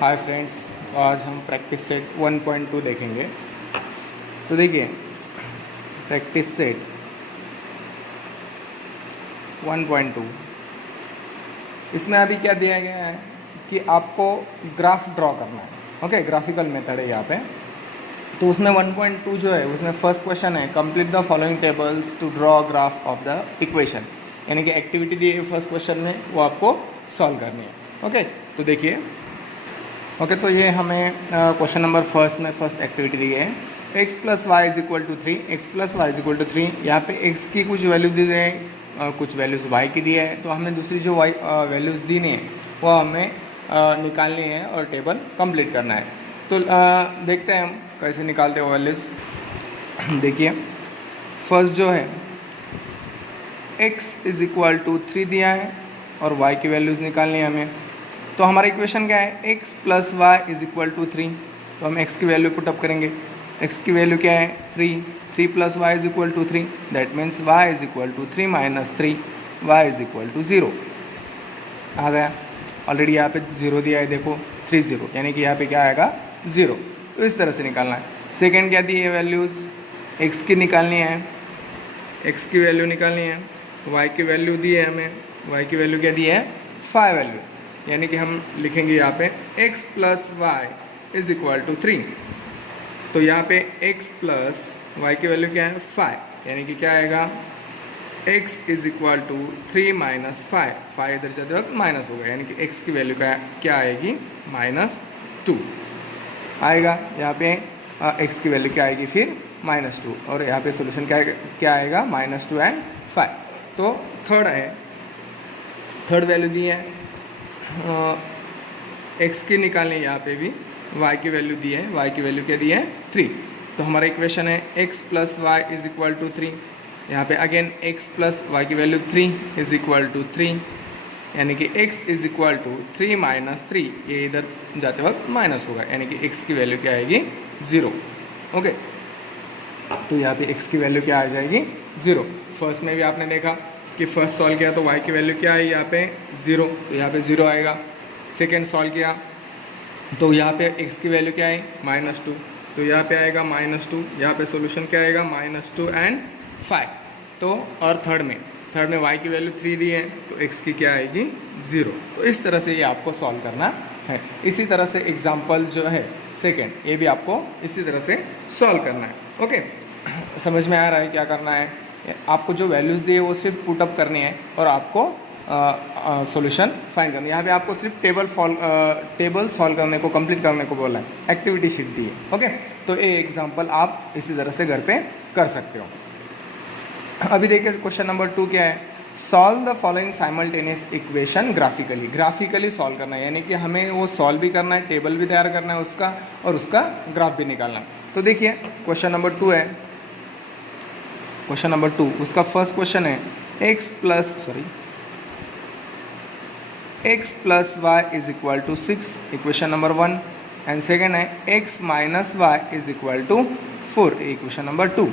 Hi friends, तो आज हम प्रैक्टिस सेट 1.2 देखेंगे। तो देखिए, प्रैक्टिस सेट 1.2 इसमें अभी क्या दिया गया है कि आपको ग्राफ ड्रॉ करना है। ओके, ग्राफिकल मेथड है यहाँ पे। तो उसमें 1.2 जो है उसमें फर्स्ट क्वेश्चन है, complete the following tables two draw graph of the equation. यानी कि एक्टिविटी दी है फर्स्ट क्वेश्चन में, वो आपको सॉल्व करनी है। ओके, तो देखिए। ओके, तो ये हमें क्वेश्चन नंबर फर्स्ट में फर्स्ट एक्टिविटी दी है, x plus Y is equal to 3। X plus Y is equal to 3। यहाँ पे x की कुछ वैल्यू दी है और कुछ वैल्यूज़ y की दी है। तो हमें दूसरी जो y वैल्यूज़ दी है वो हमें निकालनी है और टेबल कंप्लीट करना है। तो देखते हैं हम कैसे निकालते हैं वैल्यूज़। देखिए, फर्स्ट जो है x इज इक्वल टू 3 दिया है और y की वैल्यूज़ निकालनी है हमें। तो हमारा इक्वेशन क्या है, x plus Y is equal to 3। तो हम x की वैल्यू पुटअप करेंगे। x की वैल्यू क्या है, 3 plus Y is equal to 3। That means y is equal to 3 minus 3, y is equal to 0 आ गया। ऑलरेडी यहाँ पे 0 दिया है, देखो 3 0, यानी कि यहाँ पे क्या आएगा 0। तो इस तरह से निकालना है। सेकेंड क्या दी है, वैल्यूज़ x की निकालनी है, x की वैल्यू निकालनी है। y की वैल्यू दी है हमें, y की वैल्यू क्या दी है, 5 वैल्यू। यानी कि हम लिखेंगे यहाँ पे x plus Y is equal to 3। तो यहाँ पे x प्लस वाई की वैल्यू क्या है, 5। यानी कि क्या आएगा, x is equal to 3 minus 5 इधर जाते वक्त माइनस होगा। यानी कि x की वैल्यू क्या आएगी, -2 आएगा। यहाँ पे x की वैल्यू क्या आएगी फिर -2, और यहाँ पे सोल्यूशन क्या आएगा, -2 एंड 5। तो थर्ड वैल्यू दी है, x की निकालनी है। यहाँ पे भी y की वैल्यू दी है, y की वैल्यू क्या दी है, 3। तो हमारा इक्वेशन है x plus Y is equal to 3। यहाँ पे अगेन x प्लस वाई की वैल्यू 3 इज इक्वल टू 3। यानी कि x is equal to 3 minus 3, ये इधर जाते वक्त माइनस होगा। यानी कि x की वैल्यू क्या आएगी, 0। ओके, तो यहाँ पे x की वैल्यू क्या आ जाएगी, 0। फर्स्ट में भी आपने देखा कि फर्स्ट सॉल्व किया तो y की वैल्यू क्या है, यहाँ पे 0, तो यहाँ पे 0 आएगा। सेकेंड सॉल्व किया तो यहाँ पे x की वैल्यू क्या है, -2, तो यहाँ पे आएगा -2। यहाँ पे सॉल्यूशन क्या आएगा, -2 एंड 5। तो और थर्ड में y की वैल्यू 3 दी है, तो x की क्या आएगी, 0। तो इस तरह से ये आपको सॉल्व करना है। इसी तरह से एग्जाम्पल जो है सेकेंड, ये भी आपको इसी तरह से सॉल्व करना है। ओके, समझ में आ रहा है क्या करना है। आपको जो वैल्यूज़ दी है वो सिर्फ पुटअप करनी है और आपको सॉल्यूशन फाइंड करनी है। यहाँ पे आपको सिर्फ टेबल सॉल्व करने को, कंप्लीट करने को बोला है, एक्टिविटी शीट दी है। ओके, तो ये एग्जांपल आप इसी तरह से घर पे कर सकते हो। अभी देखिए क्वेश्चन नंबर 2 क्या है, solve the following simultaneous equation graphically solve करना है। यानी कि हमें वो सॉल्व भी करना है, टेबल भी तैयार करना है उसका, और उसका ग्राफ भी निकालना है। तो देखिए क्वेश्चन नंबर 2 है, क्वेश्चन नंबर 2, उसका फर्स्ट क्वेश्चन है x plus Y is equal to 6, equation number 1। And second है x minus Y is equal to 4, equation number 2।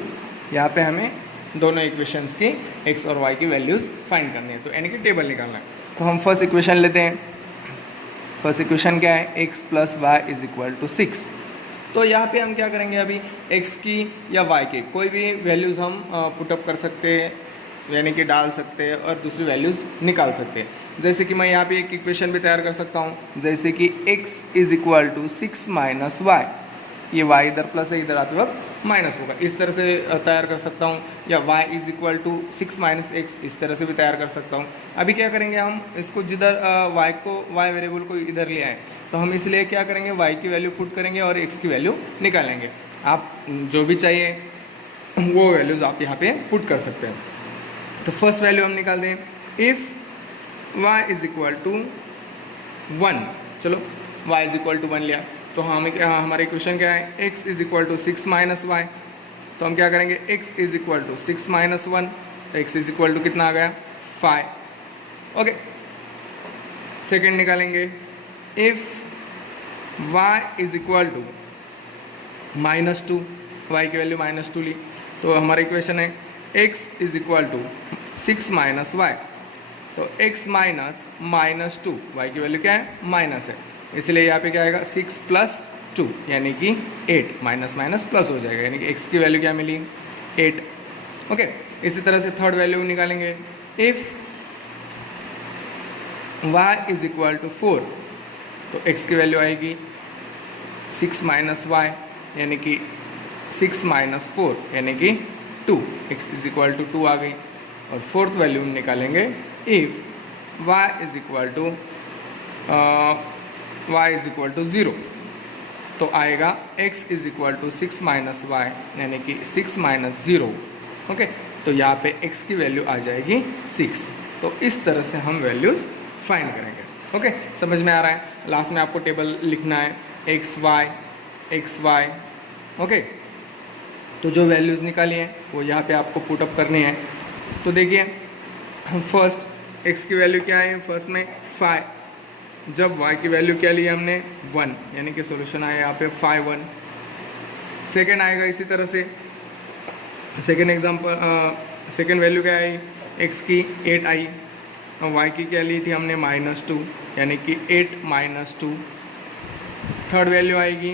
यहाँ पे हमें दोनों इक्वेशंस की x और y की वैल्यूज़ फाइंड करनी है, तो यानी कि टेबल निकालना है। तो हम फर्स्ट इक्वेशन लेते हैं। फर्स्ट इक्वेशन क्या है, x plus Y is equal to 6। तो यहाँ पे हम क्या करेंगे, अभी x की या y की कोई भी वैल्यूज़ हम पुटअप कर सकते हैं, यानी कि डाल सकते हैं और दूसरी वैल्यूज़ निकाल सकते हैं। जैसे कि मैं यहाँ पे एक इक्वेशन भी तैयार कर सकता हूँ, जैसे कि x is equal to 6 minus Y. ये y इधर प्लस है, इधर आते वक्त माइनस होगा, इस तरह से तैयार कर सकता हूँ। या y is equal to 6 minus x, इस तरह से भी तैयार कर सकता हूँ। अभी क्या करेंगे, हम इसको जिधर y वेरिएबल को इधर ले आए, तो हम इसलिए क्या करेंगे, y की वैल्यू पुट करेंगे और x की वैल्यू निकालेंगे। आप जो भी चाहिए वो वैल्यूज़ आप यहाँ पे पुट कर सकते हैं। तो फर्स्ट वैल्यू हम निकाल दें, if y is equal to 1। चलो y इज इक्वल टू 1 लिया, तो हमारा इक्वेशन क्या है, x is equal to 6 minus Y. तो हम क्या करेंगे, x is equal to 6 minus 1, x is equal to कितना आ गया, 5। ओके, सेकेंड निकालेंगे, if y is equal to -2, y की वैल्यू -2 ली, तो हमारा इक्वेशन है x is equal to 6 minus Y. तो x माइनस -2, y की वैल्यू क्या है, माइनस है। इसलिए यहाँ पे क्या आएगा 6 + 2 यानी कि 8, माइनस माइनस प्लस हो जाएगा, यानी कि x की वैल्यू क्या मिली 8। ओके, इसी तरह से थर्ड वैल्यू निकालेंगे। If y is equal to 4, तो x की वैल्यू आएगी 6 - y यानी कि 6 - 4 यानी कि 2, x इज इक्वल टू 2 आ गई। और फोर्थ वैल्यू निकालेंगे if y is equal to 0, तो आएगा x is equal to 6 - y यानी कि 6 - 0। ओके, तो यहाँ पे x की वैल्यू आ जाएगी 6। तो इस तरह से हम वैल्यूज़ फाइंड करेंगे। ओके, समझ में आ रहा है? लास्ट में आपको टेबल लिखना है x y। ओके, तो जो वैल्यूज़ निकाली हैं वो यहाँ पे आपको पुटअप करनी है। तो देखिए, फर्स्ट x की वैल्यू क्या है फर्स्ट में 5, जब y की वैल्यू क्या ली हमने 1, यानी कि सॉल्यूशन आया यहाँ पे 5 1। सेकेंड आएगा इसी तरह से, सेकेंड वैल्यू क्या आई x की 8 आई, और y की क्या ली थी हमने -2 यानी कि 8 - 2। थर्ड वैल्यू आएगी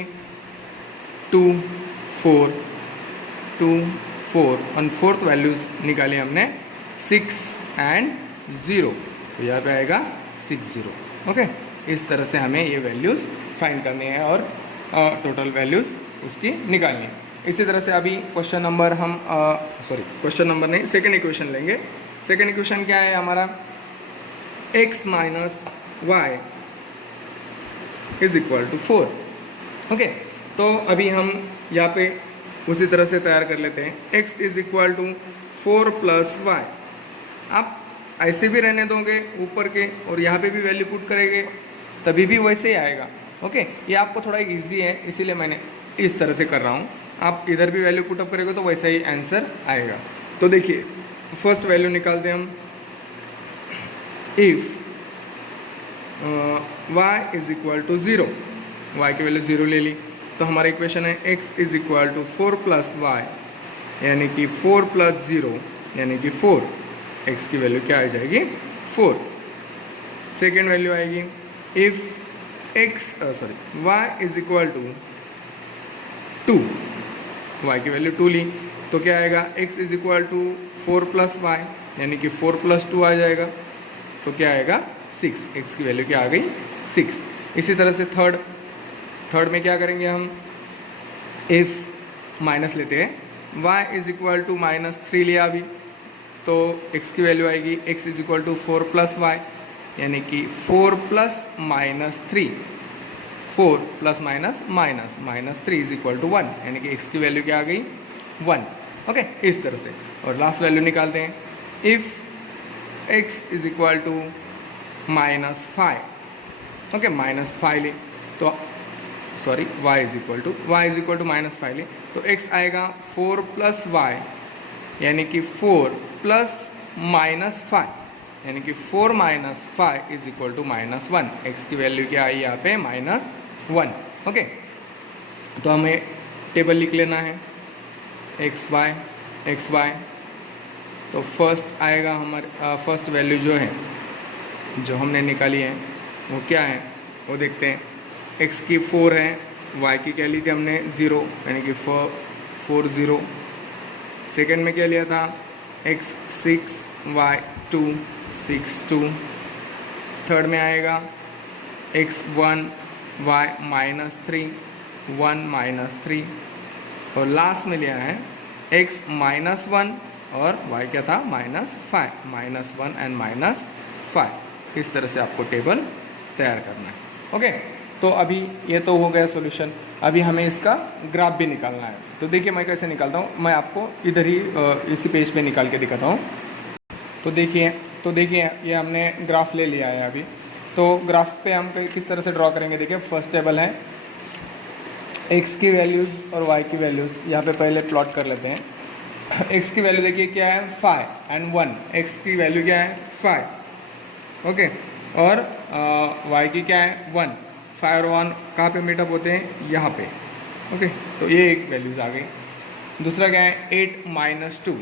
2 4 और फोर्थ वैल्यूज़ निकाली हमने 6 और 0, तो यहाँ पे आएगा 6 0। ओके, इस तरह से हमें ये वैल्यूज़ फाइंड करनी है और टोटल वैल्यूज़ उसकी निकालनी है। इसी तरह से अभी क्वेश्चन नंबर क्वेश्चन नंबर नहीं, सेकेंड इक्वेशन लेंगे। सेकेंड इक्वेशन क्या है हमारा, x - y is equal to 4। Okay, तो अभी हम यहाँ पे उसी तरह से तैयार कर लेते हैं। x is equal to 4 + y, आप ऐसे भी रहने दोगे ऊपर के और यहाँ पे भी वैल्यू पुट करेंगे तभी भी वैसे ही आएगा। ओके, ये आपको थोड़ा इजी है इसीलिए मैंने इस तरह से कर रहा हूँ। आप इधर भी वैल्यू पुटअप करेंगे तो वैसा ही आंसर आएगा। तो देखिए, फर्स्ट वैल्यू निकालते हैं हम। If y is equal to 0, y की वैल्यू 0 ले ली, तो हमारा इक्वेशन है x is equal to 4 + y यानी कि 4 + 0 यानी कि 4, x की वैल्यू क्या आ जाएगी 4। सेकेंड वैल्यू आएगी if y is equal to 2, y की वैल्यू 2 ली, तो क्या आएगा x is equal to 4 + y यानी कि 4 + 2 आ जाएगा, तो क्या आएगा 6, x की वैल्यू क्या आ गई 6। इसी तरह से थर्ड में क्या करेंगे हम, इफ़ माइनस लेते हैं, y इज इक्वल टू -3 लिया अभी, तो x की वैल्यू आएगी x is equal to 4 + y यानी कि 4 + -3, 4 ± -3 इज इक्वल टू 1 यानी कि x की वैल्यू क्या आ गई 1। ओके, इस तरह से। और लास्ट वैल्यू निकालते हैं, if x is equal to -5, okay -5 ले, तो y इज इक्वल टू -5 ले, तो x आएगा 4 + y यानी कि 4 + -5 यानी कि 4 - 5 इज इक्वल टू -1। x की वैल्यू क्या आई यहाँ पे -1। ओके, तो हमें टेबल लिख लेना है x y। तो फर्स्ट आएगा हमारे फर्स्ट वैल्यू जो हमने निकाली है वो क्या है वो देखते हैं। x की 4 है, y की क्या ली थी हमने 0 यानी कि 4 0। सेकेंड में क्या लिया था x 6 y 2 6 2। थर्ड में आएगा x 1 y -3 1 -3। और लास्ट में लिया है x -1 और y क्या था -5 -1 एंड -5। इस तरह से आपको टेबल तैयार करना है। ओके, तो अभी ये तो हो गया सॉल्यूशन। अभी हमें इसका ग्राफ भी निकालना है। तो देखिए मैं कैसे निकालता हूँ, मैं आपको इधर ही इसी पेज पे निकाल के दिखाता हूँ। तो देखिए ये हमने ग्राफ ले लिया है अभी। तो ग्राफ पे हम किस तरह से ड्रॉ करेंगे, देखिए फर्स्ट टेबल है x की वैल्यूज़ और y की वैल्यूज़, यहाँ पे पहले प्लॉट कर लेते हैं। x की वैल्यू देखिए क्या है 5 एंड 1, x की वैल्यू क्या है 5, ओके, और y की क्या है 1। 5 और 1 कहाँ पे मीटअप होते हैं, यहाँ पे, ओके, तो ये एक वैल्यूज़ आ गई। दूसरा क्या है 8 - 2,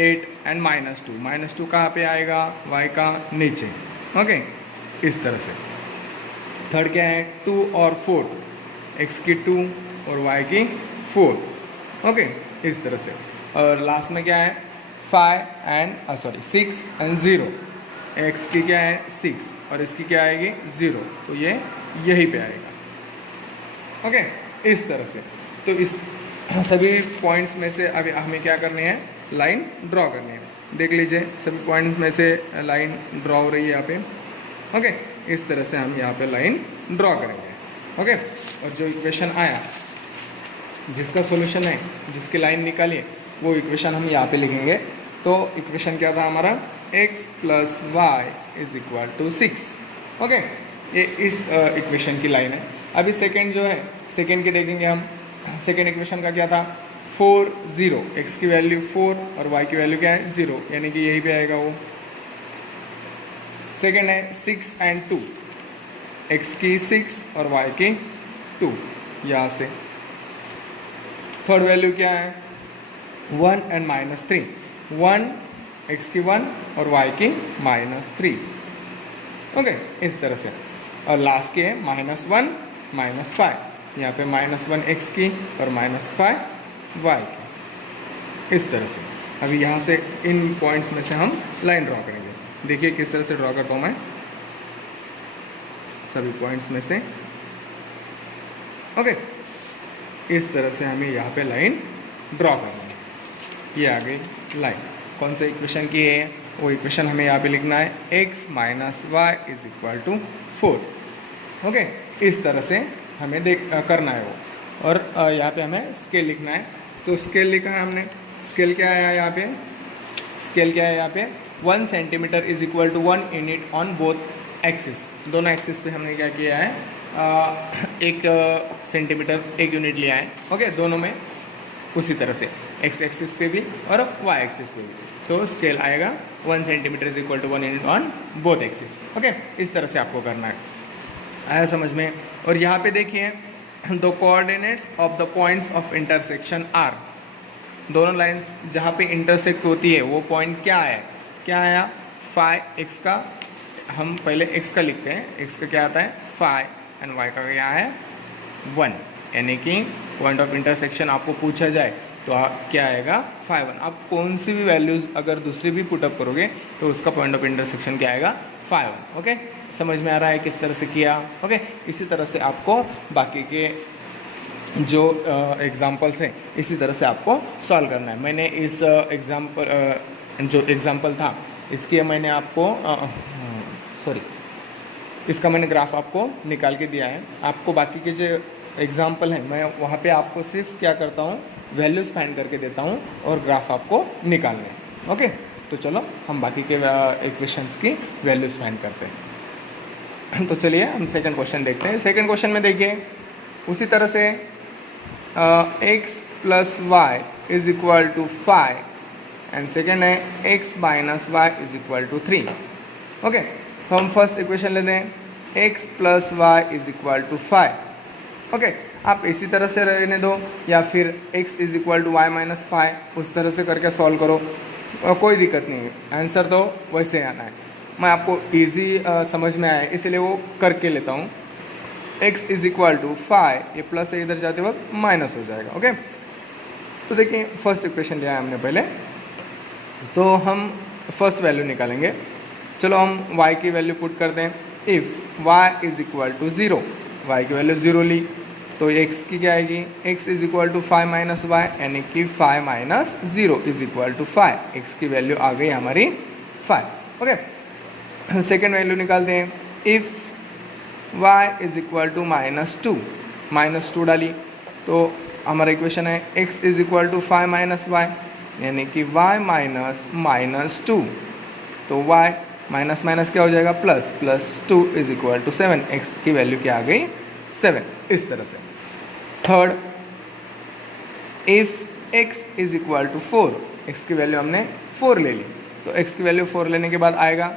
8 एंड -2 कहाँ पे आएगा, y का नीचे, ओके, इस तरह से। थर्ड क्या है 2 और 4, x की 2 और y की 4, ओके इस तरह से। और लास्ट में क्या है 6 एंड 0, x की क्या है 6 और इसकी क्या आएगी 0, तो ये यहीं पे आएगा, ओके इस तरह से। तो इस सभी पॉइंट्स में से अभी हमें क्या करनी है, लाइन ड्रॉ करनी है। देख लीजिए सभी पॉइंट्स में से लाइन ड्रॉ हो रही है यहाँ पे, ओके इस तरह से हम यहाँ पे लाइन ड्रॉ करेंगे, ओके। और जो इक्वेशन आया, जिसका सॉल्यूशन है, जिसकी लाइन निकाली है, वो इक्वेशन हम यहाँ पे लिखेंगे। तो इक्वेशन क्या था हमारा, x plus Y is equal to 6, okay ये इस इक्वेशन की लाइन है। अभी सेकेंड जो है, सेकेंड की देखेंगे हम। सेकेंड इक्वेशन का क्या था 4 0, x की वैल्यू 4 और y की वैल्यू क्या है 0, यानी कि यही पे आएगा वो। सेकेंड है 6 एंड 2, x की 6 और y की 2, यहाँ से। थर्ड वैल्यू क्या है 1 एंड -3, 1 x की 1 और y की -3, ओके इस तरह से। और लास्ट के -1 -5, यहाँ पे -1 x की और -5 y की, इस तरह से। अभी यहाँ से इन पॉइंट्स में से हम लाइन ड्रॉ करेंगे। देखिए किस तरह से ड्रॉ करता हूँ मैं सभी पॉइंट्स में से, ओके इस तरह से हमें यहाँ पे लाइन ड्रॉ करना है। ये आ गई लाइन, कौन से इक्वेशन की है, वो इक्वेशन हमें यहाँ पे लिखना है x minus Y is equal to 4, okay इस तरह से हमें करना है वो। और यहाँ पे हमें स्केल लिखना है, तो स्केल लिखा है हमने। स्केल क्या है यहाँ पे, स्केल क्या है यहाँ पे 1 centimetre is equal to 1 unit on both axis. दोनों एक्सिस पे हमने क्या किया है, 1 सेंटीमीटर 1 यूनिट लिया है, ओके दोनों में उसी तरह से x एक्सिस पे भी और y एक्सिस पे भी। तो स्केल आएगा 1 centimetre is equal to 1 unit on both axis, okay इस तरह से आपको करना है। आया समझ में। और यहाँ पे देखिए the coordinates of the points of intersection are, दोनों लाइंस जहाँ पे इंटरसेक्ट होती है वो पॉइंट क्या है, क्या आया फाई x का, हम पहले x का लिखते हैं, x का क्या आता है फाई एंड y का क्या है 1, यानी कि पॉइंट ऑफ इंटरसेक्शन आपको पूछा जाए तो क्या आएगा 5 1। आप कौन सी भी वैल्यूज़ अगर दूसरी भी पुटअप करोगे तो उसका पॉइंट ऑफ इंटरसेक्शन क्या आएगा 5 1, ओके समझ में आ रहा है किस तरह से किया, ओके इसी तरह से आपको बाकी के जो एग्जाम्पल्स हैं इसी तरह से आपको सॉल्व करना है। मैंने इस जो एग्जाम्पल था इसकी मैंने आपको इसका मैंने ग्राफ आपको निकाल के दिया है। आपको बाकी के जो एग्जाम्पल है मैं वहाँ पे आपको सिर्फ क्या करता हूँ वैल्यूज़ फाइंड करके देता हूँ और ग्राफ आपको निकालना है, ओके तो चलो हम बाकी के इक्वेशंस की वैल्यूज़ फाइंड करते हैं। तो चलिए हम सेकंड क्वेश्चन देखते हैं। सेकंड क्वेश्चन में देखिए उसी तरह से x plus Y is equal to 5 and second है x minus Y is equal to 3, okay तो हम फर्स्ट इक्वेशन लेते हैं x plus Y is equal to 5, okay आप इसी तरह से रहने दो या फिर x is equal to Y minus 5 उस तरह से करके सॉल्व करो, कोई दिक्कत नहीं है, आंसर तो वैसे आना है। मैं आपको इजी समझ में आया इसलिए वो करके लेता हूँ। x इज इक्वल टू 5, ये प्लस से इधर जाते वक्त माइनस हो जाएगा, ओके तो देखिए फर्स्ट इक्वेशन लिया है हमने पहले, तो हम फर्स्ट वैल्यू निकालेंगे। चलो हम y की वैल्यू पुट करते हैं। If y is equal to 0, y की वैल्यू 0 ली तो x की क्या आएगी, x is equal to 5 minus Y यानी कि 5 minus 0 is equal to 5, x की वैल्यू आ गई हमारी 5, ओके सेकेंड वैल्यू निकालते हैं। If y is equal to -2 डाली तो हमारा इक्वेशन है x is equal to 5 minus Y यानी कि y माइनस -2, तो y माइनस माइनस क्या हो जाएगा plus 2 is equal to 7, x की वैल्यू क्या आ गई 7, इस तरह से। Third if x is equal to 4, x की वैल्यू हमने 4 ले ली तो x की वैल्यू 4 लेने के बाद आएगा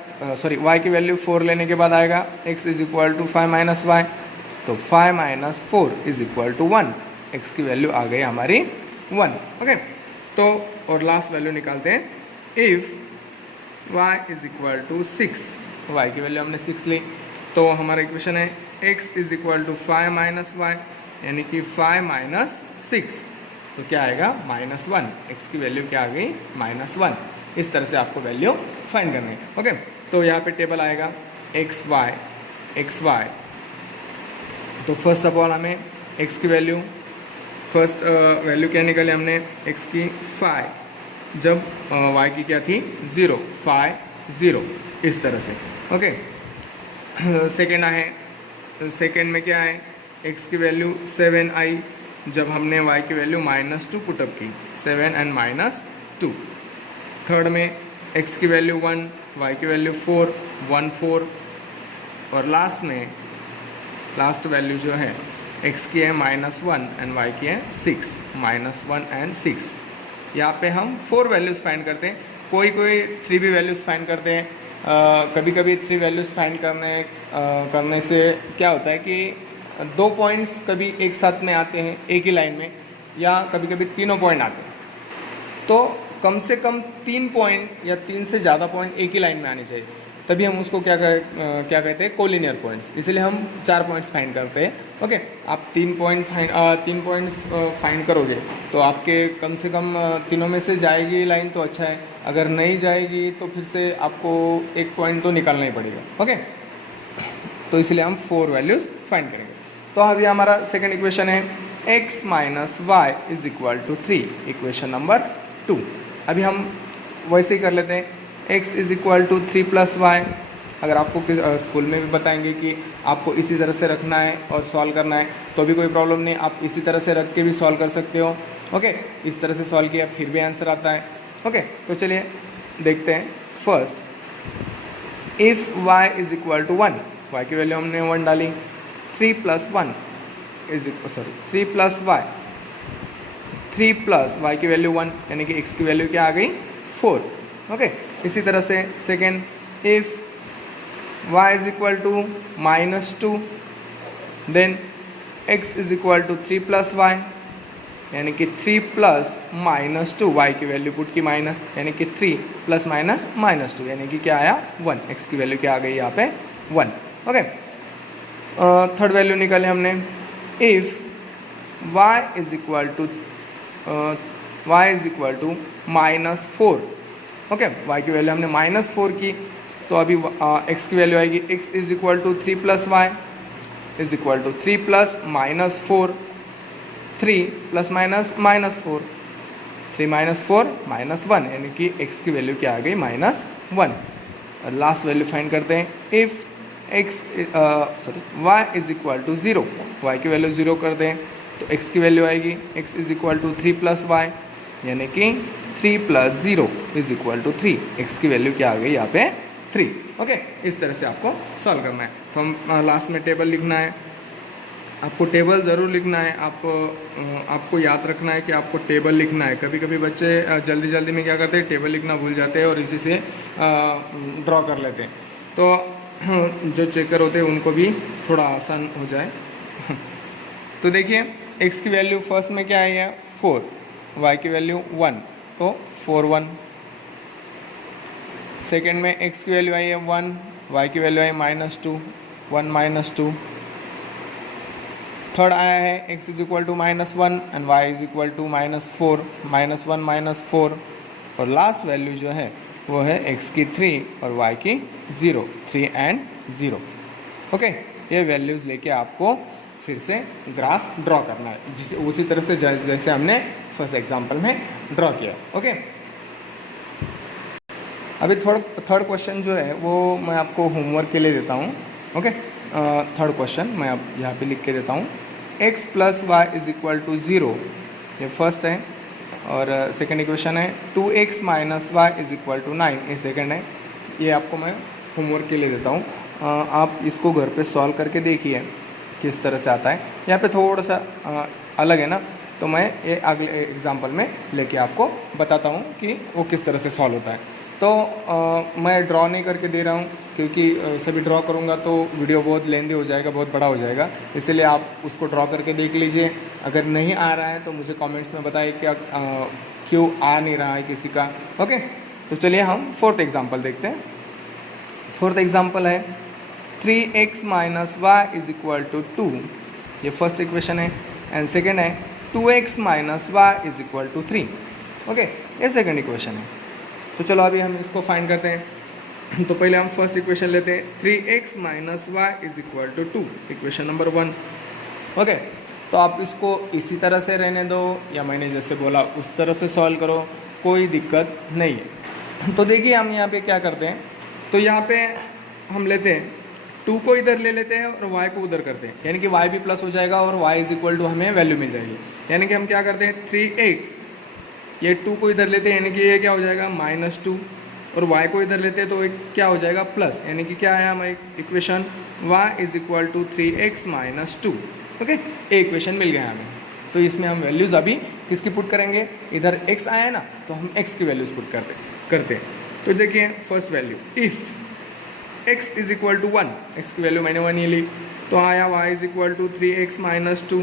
y की वैल्यू 4 लेने के बाद आएगा x is equal to 5 minus Y, तो 5 minus 4 is equal to 1, x की वैल्यू आ गई हमारी 1, ओके तो और लास्ट वैल्यू निकालते हैं। If y is equal to 6, y की वैल्यू हमने 6 ली तो हमारा इक्वेशन है x is equal to 5 minus Y, यानी कि 5 माइनस 6, तो क्या आएगा -1। x की वैल्यू क्या आ गई -1। इस तरह से आपको वैल्यू फाइंड करनी है। ओके, तो यहाँ पे टेबल आएगा x y। तो फर्स्ट ऑफ ऑल हमें x की वैल्यू, फर्स्ट वैल्यू क्या निकाली हमने, x की 5, जब y की क्या थी 0, 5 0, इस तरह से। ओके, सेकेंड है, सेकेंड में क्या है, x की वैल्यू 7 आई जब हमने y की वैल्यू -2 पुटअप की, 7 एंड -2। थर्ड में x की वैल्यू 1, y की वैल्यू 4, 1 4, और लास्ट में लास्ट वैल्यू जो है x की है -1 एंड y की है 6, -1 एंड 6। यहाँ पे हम 4 वैल्यूज़ फाइंड करते हैं, कोई 3 भी वैल्यूज़ फाइंड करते हैं। कभी कभी 3 वैल्यूज़ फाइंड करने से क्या होता है कि 2 पॉइंट्स कभी एक साथ में आते हैं एक ही लाइन में, या कभी कभी तीनों पॉइंट आते हैं। तो कम से कम 3 पॉइंट या 3 से ज़्यादा पॉइंट एक ही लाइन में आने चाहिए, तभी हम उसको क्या कहते हैं, कोलिनियर पॉइंट्स। इसलिए हम 4 पॉइंट्स फाइंड करते हैं। ओके, आप 3 पॉइंट्स फाइंड करोगे तो आपके कम से कम तीनों में से जाएगी लाइन तो अच्छा है, अगर नहीं जाएगी तो फिर से आपको एक पॉइंट तो निकालना ही पड़ेगा। ओके, तो इसलिए हम 4 वैल्यूज़ फाइंड करेंगे। तो अभी हमारा सेकेंड इक्वेशन है x minus Y is equal to 3, equation number 2। अभी हम वैसे ही कर लेते हैं, x is equal to 3 plus Y. अगर आपको स्कूल में भी बताएंगे कि आपको इसी तरह से रखना है और सॉल्व करना है तो भी कोई प्रॉब्लम नहीं, आप इसी तरह से रख के भी सॉल्व कर सकते हो। ओके, इस तरह से सॉल्व किया फिर भी आंसर आता है। ओके, तो चलिए देखते हैं। First, if y is equal to 1, y की वैल्यू हमने 1 डाली, 3 plus 1 is equal 3 plus y, 3 plus y की वैल्यू 1, यानी कि x की वैल्यू क्या आ गई 4। ओके, इसी तरह से second, if y is equal to -2, then x is equal to 3 plus y, यानी कि 3 प्लस -2, y की वैल्यू पुट की माइनस, यानी कि 3 प्लस माइनस -2, यानी कि क्या आया 1। x की वैल्यू क्या आ गई यहाँ पे 1। ओके, थर्ड वैल्यू निकाले हमने, if y is equal to -4। Okay, y की वैल्यू हमने -4 की, तो अभी x की वैल्यू आएगी, x is equal to 3 plus Y is equal to 3 plus -4, 3 plus -4, 3 -4 -1, यानी कि x की वैल्यू क्या आ गई -1। और लास्ट वैल्यू फाइंड करते हैं, if y is equal to 0, y की वैल्यू 0 कर दें तो x की वैल्यू आएगी, x is equal to 3 plus y, यानी कि 3 plus 0 is equal to 3। x की वैल्यू क्या आ गई यहाँ पे 3। ओके, इस तरह से आपको सॉल्व करना है। तो हम लास्ट में टेबल लिखना है, आपको टेबल ज़रूर लिखना है। आपको याद रखना है कि आपको टेबल लिखना है। कभी कभी बच्चे जल्दी में क्या करते हैं, टेबल लिखना भूल जाते हैं और इसी से ड्रॉ कर लेते हैं, तो जो चेकर होते हैं उनको भी थोड़ा आसान हो जाए। तो देखिए, x की वैल्यू फर्स्ट में क्या आई है 4, y की वैल्यू 1, तो 4 1। सेकेंड में x की वैल्यू आई है 1, y की वैल्यू आई -2, 1 -2। थर्ड आया है x is equal to -1 and y is equal to -4, -1 -4। और लास्ट वैल्यू जो है वो है x की 3 और y की 0, 3 एंड 0। ओके, ये वैल्यूज़ लेके आपको फिर से ग्राफ ड्रॉ करना है, जिसे उसी तरह से जैसे हमने फर्स्ट एग्जांपल में ड्रॉ किया। ओके, अभी थर्ड क्वेश्चन जो है वो मैं आपको होमवर्क के लिए देता हूँ। ओके, थर्ड क्वेश्चन मैं अब यहाँ पे लिख के देता हूँ, x plus Y is equal to 0, ये फर्स्ट है। और सेकेंड इक्वेशन है 2x minus Y is equal to 9, ये सेकेंड है। ये आपको मैं होमवर्क के लिए देता हूँ, आप इसको घर पे सॉल्व करके देखिए किस तरह से आता है। यहाँ पे थोड़ा सा अलग है ना, तो मैं ये अगले एग्जांपल में लेके आपको बताता हूँ कि वो किस तरह से सॉल्व होता है। तो मैं ड्रॉ नहीं करके दे रहा हूँ क्योंकि सभी ड्रॉ करूँगा तो वीडियो बहुत लेंदी हो जाएगा, बहुत बड़ा हो जाएगा, इसलिए आप उसको ड्रॉ करके देख लीजिए। अगर नहीं आ रहा है तो मुझे कमेंट्स में बताइए क्या क्यों आ नहीं रहा है किसी का। ओके, तो चलिए हम फोर्थ एग्जांपल देखते हैं। फोर्थ एग्जांपल है 3x minus Y is equal to 2, ये फर्स्ट इक्वेशन है। एंड सेकेंड है 2x minus Y is equal to 3। Okay, ये सेकेंड इक्वेशन है। तो चलो अभी हम इसको फाइंड करते हैं। तो पहले हम फर्स्ट इक्वेशन लेते हैं, 3x minus Y is equal to 2, equation number 1। Okay, तो आप इसको इसी तरह से रहने दो या मैंने जैसे बोला उस तरह से सॉल्व करो, कोई दिक्कत नहीं है। तो देखिए हम यहाँ पे क्या करते हैं, तो यहाँ पे हम लेते हैं 2 को इधर ले लेते हैं और y को उधर करते हैं, यानी कि y भी प्लस हो जाएगा और y इज इक्वल टू हमें वैल्यू मिल जाएगी। यानी कि हम क्या करते हैं 3x, ये 2 को इधर लेते हैं यानी कि ये क्या हो जाएगा -2, और y को इधर लेते हैं तो क्या हो जाएगा प्लस, यानी कि क्या है हमारी equation y is equal to 3x minus 2। Okay, ये इक्वेशन मिल गया हमें। तो इसमें हम वैल्यूज़ अभी किसकी पुट करेंगे, इधर x आया ना तो हम x की वैल्यूज़ पुट करते हैं। तो देखिए first value, if x is equal to 1, x की वैल्यू मैंने 1 ही ली, तो आया y is equal to 3x minus 2।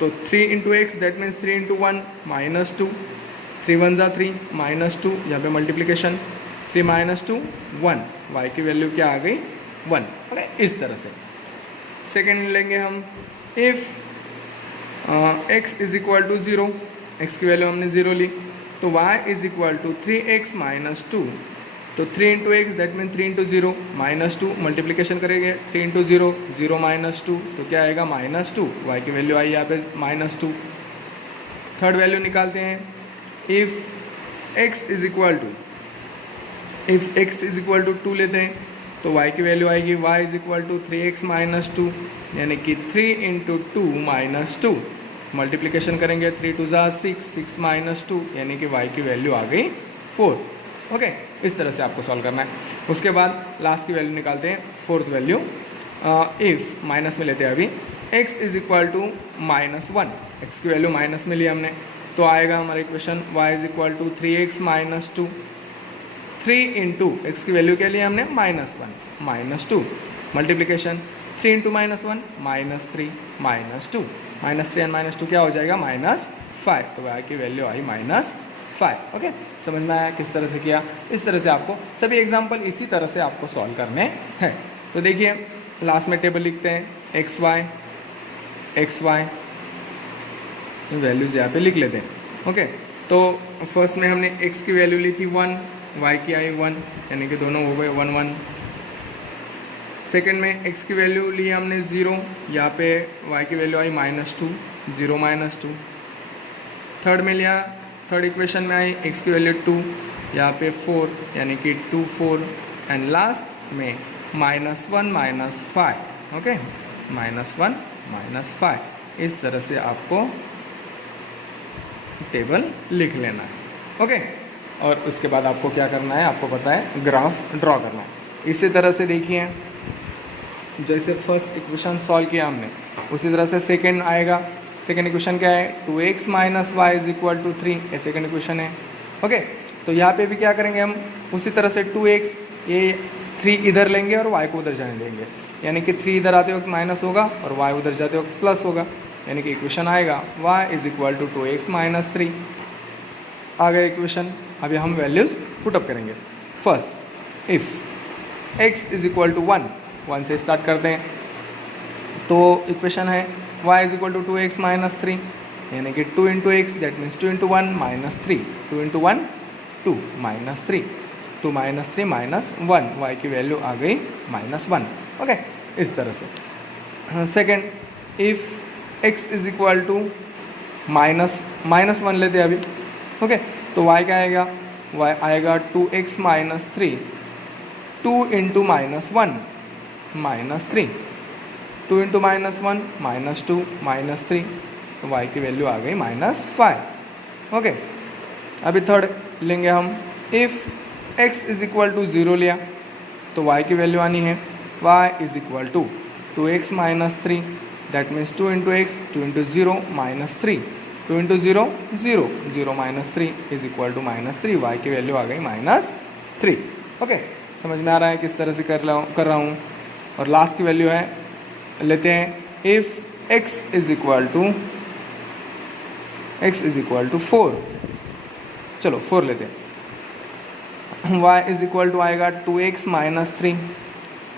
तो 3 into x that means 3 into 1 minus 2, 3 1 ज़ा 3 माइनस 2, यहाँ पे मल्टीप्लिकेशन 3 माइनस 2 1, y की वैल्यू क्या आ गई 1। ओके, इस तरह से। सेकेंड लेंगे हम, if x is equal to 0, x की वैल्यू हमने 0 ली, तो y is equal to 3x minus 2। तो 3 into x that mean 3 into 0 minus 2, multiplication करेंगे 3 इंटू 0 0 माइनस 2, तो क्या आएगा -2, y की वैल्यू आई यहाँ पे -2। थर्ड वैल्यू निकालते हैं, if x is equal to 2 लेते हैं तो y की वैल्यू आएगी y is equal to 3x minus 2, यानी कि 3 इंटू 2 माइनस 2, मल्टीप्लिकेशन करेंगे 3 2 ज़ा 6, 6 माइनस 2, यानी कि y की वैल्यू आ गई 4। ओके, इस तरह से आपको सॉल्व करना है। उसके बाद लास्ट की वैल्यू निकालते हैं, फोर्थ वैल्यू, इफ़ माइनस में लेते हैं अभी, x is equal to -1, x की वैल्यू माइनस में ली हमने, तो आएगा हमारा equation y is equal to 3x minus 2, 3 into x की वैल्यू क्या ली हमने -1 -2, मल्टीप्लिकेशन 3 इंटू -1 -3 -2, -3 एंड -2 क्या हो जाएगा -5, तो y की वैल्यू आई -5। ओके, समझ में आया किस तरह से किया। इस तरह से आपको सभी एग्जाम्पल इसी तरह से आपको सॉल्व करने हैं। तो देखिए लास्ट में टेबल लिखते हैं, एक्स वाई वैल्यूज़ यहाँ पे लिख लेते हैं। ओके, तो फर्स्ट में हमने x की वैल्यू ली थी 1, y की आई 1, यानी कि दोनों हो गए 1 1। सेकेंड में x की वैल्यू ली हमने 0, यहाँ पे y की वैल्यू आई -2, 0 -2। थर्ड में लिया, थर्ड इक्वेशन में आई x की वैल्यू 2, यहाँ पे 4, यानी कि 2 4, एंड लास्ट में -1 -5। ओके, -1 -5, इस तरह से आपको टेबल लिख लेना है। ओके, और उसके बाद आपको क्या करना है, आपको पता है ग्राफ ड्रॉ करना है। इसी तरह से देखिए जैसे फर्स्ट इक्वेशन सॉल्व किया हमने, उसी तरह से सेकेंड आएगा। सेकेंड इक्वेशन क्या है, 2x minus Y is equal to 3, ये सेकेंड इक्वेशन है। ओके, तो यहाँ पे भी क्या करेंगे हम, उसी तरह से 2x, ये 3 इधर लेंगे और y को उधर जाने देंगे, यानी कि 3 इधर आते वक्त माइनस होगा और y उधर जाते वक्त प्लस होगा, यानी कि इक्वेशन आएगा y is equal to 2x minus 3। आ गया इक्वेशन। अभी हम वैल्यूज़ पुटअप करेंगे। First, if x is equal to 1 से स्टार्ट करते हैं, तो इक्वेशन है y is equal to 2x minus 3, यानी कि 2 into x that means 2 into 1 -3, 2 into 1 2 -3, 2 -3 -1, y की वैल्यू आ गई -1। ओके, इस तरह से। Second, if x is equal to -1 लेते हैं अभी। ओके, तो y क्या आएगा, y आएगा 2x माइनस 3, 2 इंटू -1 -3, 2 इंटू -1 -2 -3, तो y की वैल्यू आ गई -5। ओके, अभी थर्ड लेंगे हम, if x is equal to 0 लिया तो y की वैल्यू आनी है y is equal to 2x minus 3, that means 2 into x 2 into 0 -3, 2 into 0 0, 0 -3 is equal to -3, y की वैल्यू आ गई -3। ओके, समझ में आ रहा है किस तरह से कर रहा हूँ। और लास्ट की वैल्यू है, लेते हैं if x is equal to 4, चलो 4 लेते हैं, y इज इक्वल टू आएगा 2x माइनस 3,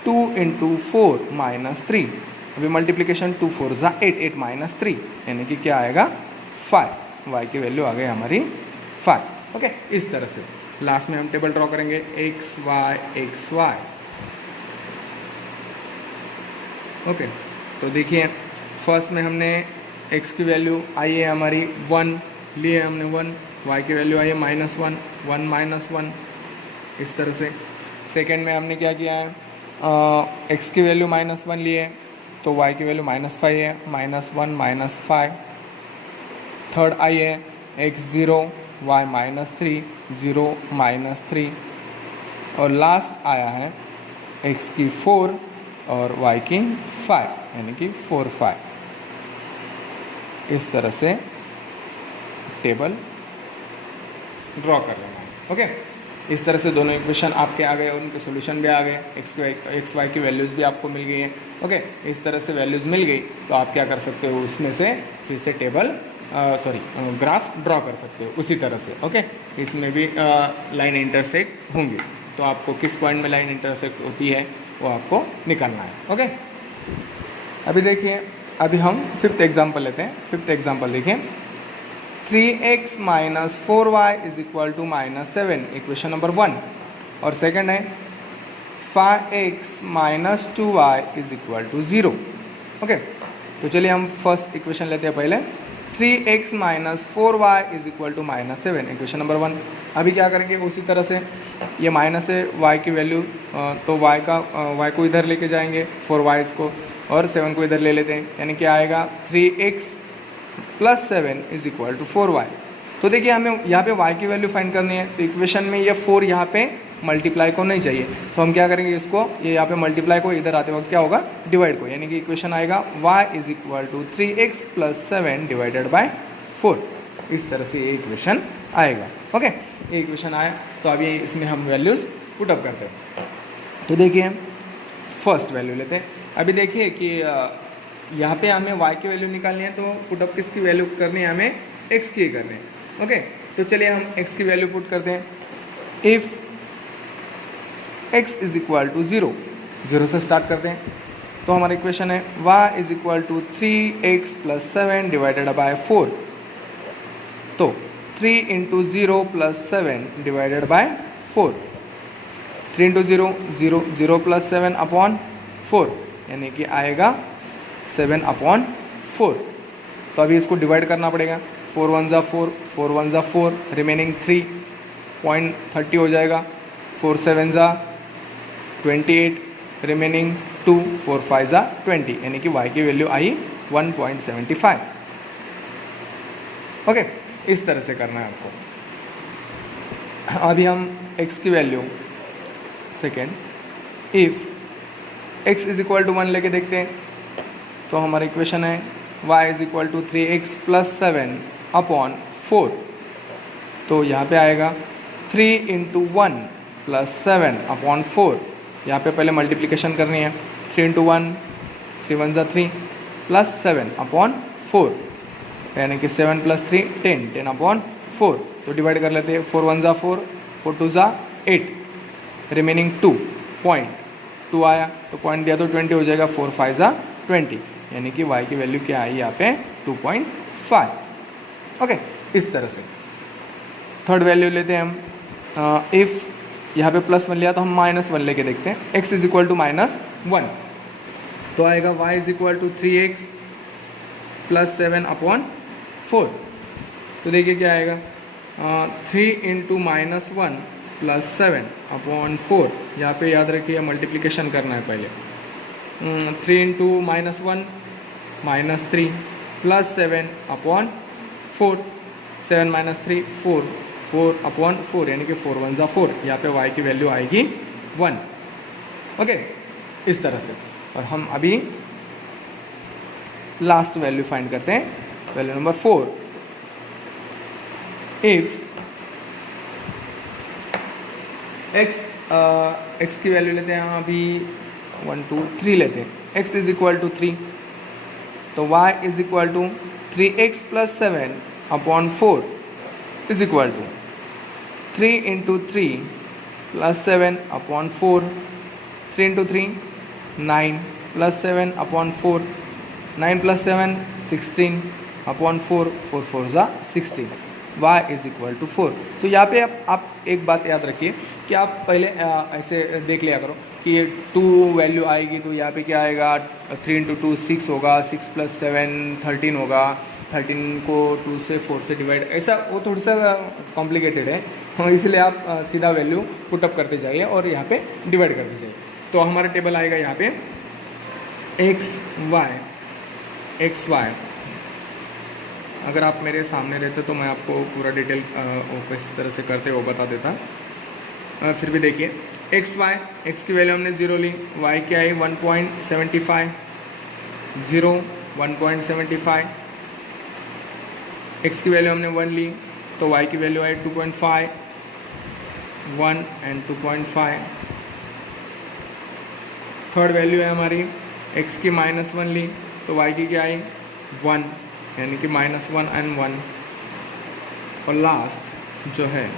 2 इंटू 4 माइनस 3, अभी मल्टीप्लीकेशन 2 4 ज़ा 8, 8 माइनस 3 यानी कि क्या आएगा 5, y की वैल्यू आ गई हमारी 5। ओके, इस तरह से लास्ट में हम टेबल ड्रॉ करेंगे एक्स वाई। ओके, तो देखिए फर्स्ट में हमने x की वैल्यू आई है हमारी 1 ली है हमने 1, y की वैल्यू आई है -1, 1 माइनस 1, इस तरह से। सेकेंड में हमने क्या किया है, x की वैल्यू -1 ली है तो y की वैल्यू -5 है, -1 -5। थर्ड आई है x 0 y -3, 0 -3, और लास्ट आया है x की 4 और y की 5 यानी कि 4 5। इस तरह से टेबल ड्रॉ कर लेना है। ओके, इस तरह से दोनों इक्वेशन आपके आ गए और उनके सॉल्यूशन भी आ गए, एक्स वाई की वैल्यूज़ भी आपको मिल गई हैं। ओके, इस तरह से वैल्यूज़ मिल गई तो आप क्या कर सकते हो, उसमें से फिर से टेबल ग्राफ ड्रॉ कर सकते हो उसी तरह से। ओके, इसमें भी लाइन इंटरसेक्ट होंगी तो आपको किस पॉइंट में लाइन इंटरसेक्ट होती है वो आपको निकालना है। ओके, अभी देखिए, अभी हम फिफ्थ एग्जाम्पल लेते हैं। फिफ्थ एग्जाम्पल देखिए, 3x minus 4y is equal to -7, equation number 1। और सेकंड है 5x minus 2y is equal to 0। Okay, तो चलिए हम फर्स्ट इक्वेशन लेते हैं पहले, 3x minus 4y is equal to -7, equation number 1। अभी क्या करेंगे, उसी तरह से ये माइनस है y की वैल्यू, तो y को इधर लेके जाएंगे, 4y को, और 7 को इधर ले लेते हैं, यानी कि आएगा 3x plus 7 is equal to 4y। तो देखिए हमें यहाँ पे y की वैल्यू फाइंड करनी है, तो इक्वेशन में ये 4 यहाँ पे मल्टीप्लाई को नहीं चाहिए, तो हम क्या करेंगे, इसको ये यहाँ पे मल्टीप्लाई को इधर आते वक्त क्या होगा, डिवाइड को, यानी कि इक्वेशन आएगा y is equal to 3x plus 7 divided by 4। इस तरह से ये इक्वेशन आएगा। ओके, ये इक्वेशन आया तो अभी इसमें हम वैल्यूज़ पुटअप करते हैं। तो देखिए फर्स्ट वैल्यू लेते हैं। अभी देखिए कि यहाँ पे हमें y की वैल्यू निकालनी है, तो पुटअप किसकी वैल्यू करनी है, हमें x की करनी है। ओके, तो चलिए हम x की वैल्यू पुट करते हैं। If x is equal to 0, 0 से स्टार्ट करते हैं, तो हमारा इक्वेशन है y is equal to 3x plus 7 divided by 4। तो 3 into 0 plus 7 divided by 4, 3 into 0 0, 0 plus 7 upon 4, यानी कि आएगा 7 अपॉन 4। तो अभी इसको डिवाइड करना पड़ेगा, 4 1 ज़ा 4, 4 1 ज़ा 4, रिमेनिंग 3.30 हो जाएगा, 4 7 ज़ा 28, रिमेनिंग 2, 4 5 ज़ा 20, यानी कि y की वैल्यू आई 1.75। ओके, इस तरह से करना है आपको। अभी हम x की value second, if x is equal to 1 लेके देखते हैं, तो हमारा इक्वेशन है y is equal to 3x plus 7 upon 4। तो यहाँ पे आएगा 3 इंटू 1 प्लस 7 अपॉन 4, यहाँ पे पहले मल्टीप्लिकेशन करनी है, 3 इंटू 1, 3 1 ज़ा 3 प्लस 7 अपॉन 4, यानी कि 7 प्लस 3 10, 10 अपॉन 4। तो डिवाइड कर लेते हैं, 4 1 ज़ा 4, 4 2 ज़ा 8, रिमेनिंग 2.2 आया, तो पॉइंट दिया तो 20 हो जाएगा, 4 5 ज़ा 20, यानी कि y की वैल्यू क्या आई यहाँ पे 2.5। ओके, इस तरह से। थर्ड वैल्यू लेते हैं हम, इफ़ यहाँ पे +1 लिया तो हम -1 लेके देखते हैं, x इज इक्वल टू -1, तो आएगा y is equal to 3x plus 7 upon 4। तो देखिए क्या आएगा, 3 इंटू -1 प्लस 7 अपॉन 4, यहाँ पे याद रखिए मल्टीप्लिकेशन करना है पहले, 3 into -1 -3 plus 7 upon 4, 7 minus 3 4, 4 upon 4, यानी कि 4 1 ज़ा 4, यहाँ पे y की वैल्यू आएगी 1। ओके, इस तरह से। और हम अभी लास्ट वैल्यू फाइंड करते हैं, वैल्यू नंबर 4। इफ x की वैल्यू लेते हैं अभी 1 2 3 लेते हैं, x इज इक्वल टू 3, तो y is equal to 3x plus 7 upon 4 is equal to 3 into 3 plus 7 upon 4, 3 into 3 9 + 7 upon 4, 9 + 7 16 upon 4, 4 4 ज़ा 16, y इज इक्वल टू 4। तो यहाँ पे आप एक बात याद रखिए कि आप पहले ऐसे देख लिया करो कि ये 2 वैल्यू आएगी तो यहाँ पे क्या आएगा, 3 × 2 6 होगा, 6 + 7 13 होगा, 13 को 2 से 4 से डिवाइड, ऐसा वो थोड़ा सा कॉम्प्लिकेटेड है, इसलिए आप सीधा वैल्यू पुटअप करते जाइए और यहाँ पे डिवाइड करते जाइए। तो हमारा टेबल आएगा यहाँ पे एक्स वाई। अगर आप मेरे सामने रहते तो मैं आपको पूरा डिटेल वो किस तरह से करते वो बता देता, फिर भी देखिए एक्स वाई, एक्स की वैल्यू हमने 0 ली, वाई की आई 1.75, 0 1.75, एक्स की वैल्यू हमने 1 ली तो वाई की value I 2.5, 1 and 2.5। Third value है हमारी एक्स की -1 ली तो वाई की क्या आई 1, यानी कि -1 and 1। और लास्ट जो है,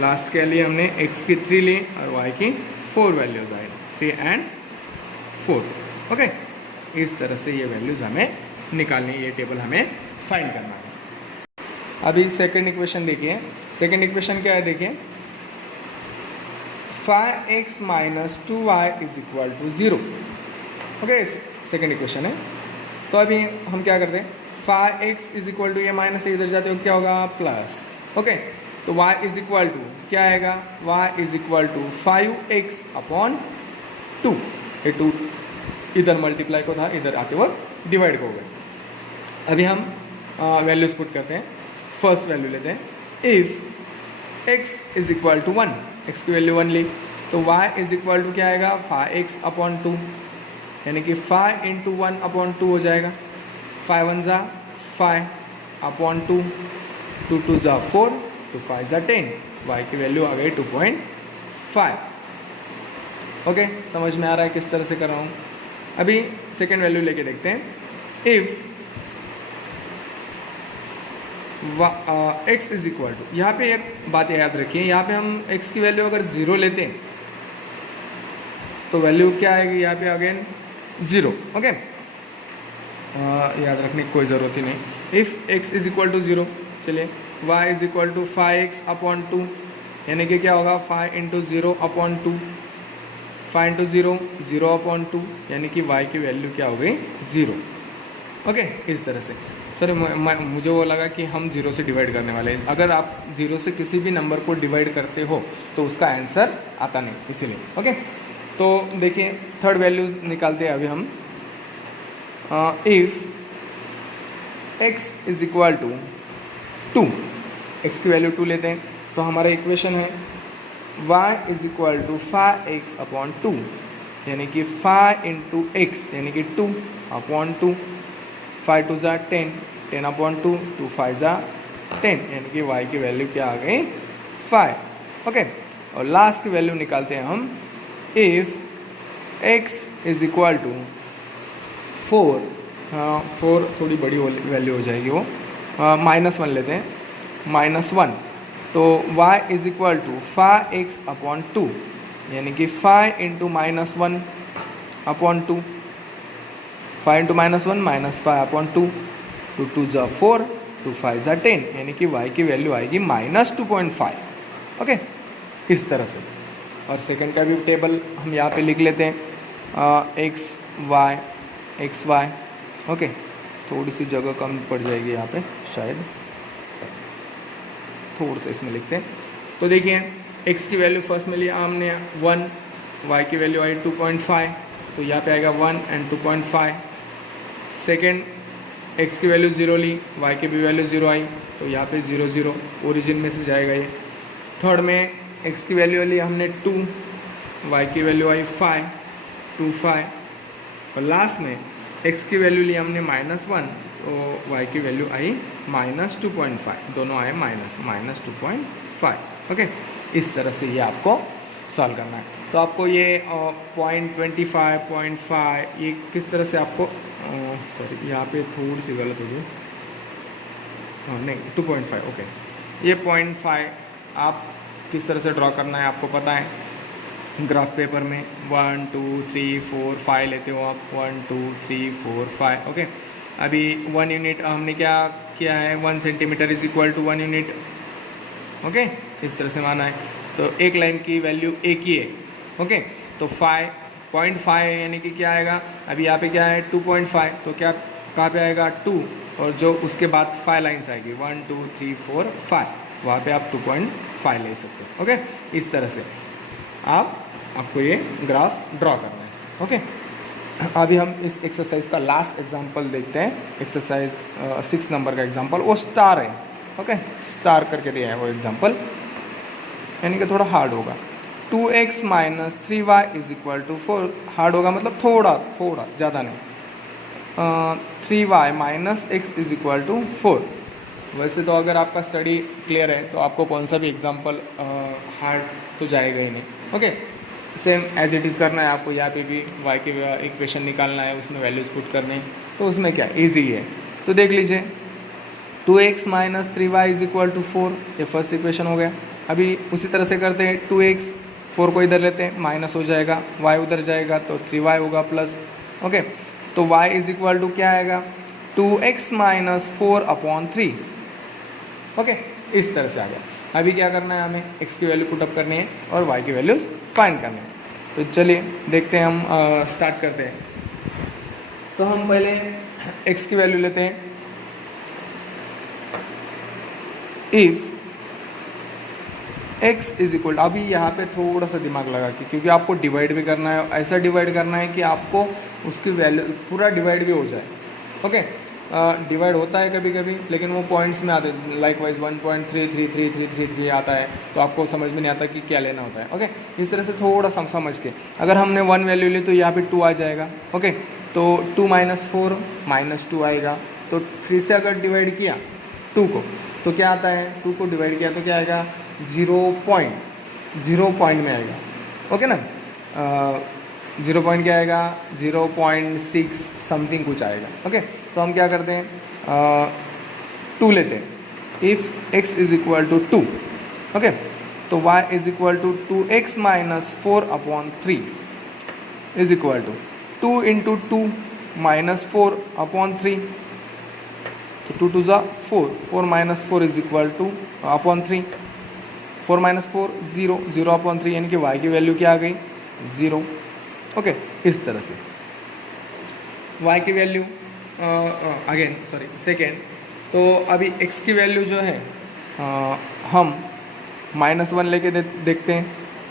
लास्ट के लिए हमने x की 3 ली और y की 4 वैल्यूज आई, 3 and 4। ओके, इस तरह से ये वैल्यूज हमें निकालनी है, ये टेबल हमें फाइंड करना है। अभी सेकंड इक्वेशन देखिए, सेकंड इक्वेशन क्या है देखिए, 5x - 2y = 0। Okay, second equation है। तो अभी हम क्या करते हैं, 5x = ये माइनस से इधर जाते हो क्या होगा प्लस। ओके, तो y = क्या आएगा, y = 5x अपॉन 2, ये 2 इधर मल्टीप्लाई को था, इधर आते वक्त डिवाइड हो गए। अभी हम वैल्यूज पुट करते हैं। फर्स्ट वैल्यू लेते हैं, इफ x = 1, x की वैल्यू 1 ली तो y = क्या आएगा 5x अपॉन 2, यानी कि 5 × 1 अपॉन 2 हो जाएगा, 5 1 ज़ा 5 अपॉन 2, 2 2 ज़ा 4, 2 5 ज़ा 10, y की वैल्यू आ गई 2.5। ओके, समझ में आ रहा है किस तरह से कर रहा हूँ। अभी सेकेंड वैल्यू लेके देखते हैं, इफ x = यहाँ पे एक बात याद रखिए, यहाँ पे हम x की वैल्यू अगर 0 लेते हैं तो वैल्यू क्या आएगी यहाँ पे अगेन 0। ओके, याद रखने की कोई ज़रूरत ही नहीं। इफ़ x = 0, चलिए y = 5x अपॉन 2, यानी कि क्या होगा 5 × 0 अपॉन 2, 5 × 0 0 अपॉन 2, यानी कि y की वैल्यू क्या हो गई 0। ओके, इस तरह से। सर मुझे वो लगा कि हम 0 से डिवाइड करने वाले हैं, अगर आप 0 से किसी भी नंबर को डिवाइड करते हो तो उसका आंसर आता नहीं, इसीलिए। ओके, तो देखिए थर्ड वैल्यूज निकालते हैं अभी हम। इफ x = 2, x की वैल्यू 2 लेते हैं तो हमारा इक्वेशन है y = 5x अपॉन 2, यानी कि 5 × x यानी कि 2 अपॉन 2, 5 2 ज़ा 10, 10 अपॉन 2, 2 5 ज़ा 10, यानी कि y की वैल्यू क्या आ गई 5। ओके, और लास्ट की वैल्यू निकालते हैं हम, इफ x = 4, 4 थोड़ी बड़ी वैल्यू हो जाएगी वो, -1 लेते हैं, -1, तो y = 5x अपॉन 2, यानी कि 5 × -1 अपॉन 2, 5 × -1 -5 अपॉन 2, 2 2 ज़ा 4, 2 5 ज़ा 10, यानी कि y की वैल्यू आएगी -2.5। ओके, इस तरह से। और सेकंड का भी टेबल हम यहाँ पे लिख लेते हैं, x y। ओके, थोड़ी सी जगह कम पड़ जाएगी यहाँ पे, शायद थोड़ा सा इसमें लिखते हैं। तो देखिए x की वैल्यू फर्स्ट में लिया हमने 1, y की वैल्यू आई 2.5, तो यहाँ पे आएगा 1 and 2.5। सेकेंड x की वैल्यू 0 ली, y की भी वैल्यू 0 आई, तो यहाँ पे 0 0 ओरिजिन में से जाएगा ये। थर्ड में x की वैल्यू ली हमने 2, y की वैल्यू आई 5, 2 5, और लास्ट में x की वैल्यू ली हमने -1, तो y की वैल्यू आई -2.5, दोनों आए -2.5। ओके, इस तरह से ये आपको सॉल्व करना है। तो आपको ये 0.25, 0.5 ये किस तरह से आपको, सॉरी यहाँ पे थोड़ी सी गलत हो गई, नहीं 2.5। ओके, ये 0.5 आप किस तरह से ड्रॉ करना है आपको पता है। ग्राफ पेपर में 1 2 3 4 5 लेते हो आप, 1 2 3 4 5। ओके, अभी 1 यूनिट हमने क्या किया है, 1 centimetre is equal to 1 unit. Okay, इस तरह से माना है। तो एक लाइन की वैल्यू एक ही है। ओके, तो 5.5 यानी कि क्या आएगा, अभी यहाँ पे क्या है 2.5, तो क्या कहाँ पे आएगा 2, और जो उसके बाद 5 लाइन्स आएगी 1 2 3 4 5, वहाँ पे आप 2.5 ले सकते हो। ओके, इस तरह से आपको ये ग्राफ ड्रॉ करना है। ओके, अभी हम इस एक्सरसाइज का लास्ट एग्जांपल देखते हैं। एक्सरसाइज 6 नंबर का एग्जांपल, वो स्टार है। ओके, स्टार करके दिया है वो एग्जांपल, यानी कि थोड़ा हार्ड होगा। 2x minus 3y is equal to 4, hard होगा मतलब थोड़ा ज़्यादा नहीं। 3y minus x is equal to 4। वैसे तो अगर आपका स्टडी क्लियर है तो आपको कौन सा भी एग्जांपल हार्ड तो जाएगा ही नहीं। Okay, same as it is करना है आपको। यहाँ पे भी y के इक्वेशन निकालना है, उसमें वैल्यूज़ पुट करने हैं, तो उसमें क्या ईजी है। तो देख लीजिए 2x minus 3y is equal to 4, ये फर्स्ट इक्वेशन हो गया। अभी उसी तरह से करते हैं, 2x 4 को इधर लेते हैं, माइनस हो जाएगा, y उधर जाएगा तो 3y होगा प्लस। ओके, तो y इज इक्वल टू क्या आएगा 2x माइनस 4/3। ओके, इस तरह से आ गया। अभी क्या करना है, हमें x की वैल्यू पुटअप करनी है और y की वैल्यूज़ फाइंड करनी है। तो चलिए देखते हैं, हम स्टार्ट करते हैं। तो हम पहले x की वैल्यू लेते हैं। इफ x इज इक्वल, अभी यहाँ पे थोड़ा सा दिमाग लगा के, क्योंकि आपको डिवाइड भी करना है, ऐसा डिवाइड करना है कि आपको उसकी वैल्यू पूरा डिवाइड भी हो जाए। ओके, डिवाइड होता है कभी कभी, लेकिन वो पॉइंट्स में आते हैं, लाइक वाइज 1.33333 आता है, तो आपको समझ में नहीं आता कि क्या लेना होता है। ओके, इस तरह से थोड़ा समझ के, अगर हमने 1 वैल्यू ली तो यहाँ पे 2 आ जाएगा। ओके, तो 2 माइनस 4 माइनस 2 आएगा। तो 3 से अगर डिवाइड किया 2 को तो क्या आता है, 2 को डिवाइड किया तो क्या आएगा 0 पॉइंट में आएगा। ओके ना, 0 पॉइंट क्या आएगा 0.6 समथिंग कुछ आएगा। ओके, तो हम क्या करते हैं 2 लेते हैं। If x is equal to 2, okay, तो y is equal to 2x minus 4/3 is equal to 2 into 2 minus 4/3, तो 2 2 ज़ा 4, 4 minus 4 is equal to upon 3, 4 minus 4 0, 0/3, यानी कि y की वैल्यू क्या आ गई 0। ओके, इस तरह से y की वैल्यू अगेन सेकेंड। तो अभी x की वैल्यू जो है हम -1 लेके देखते हैं,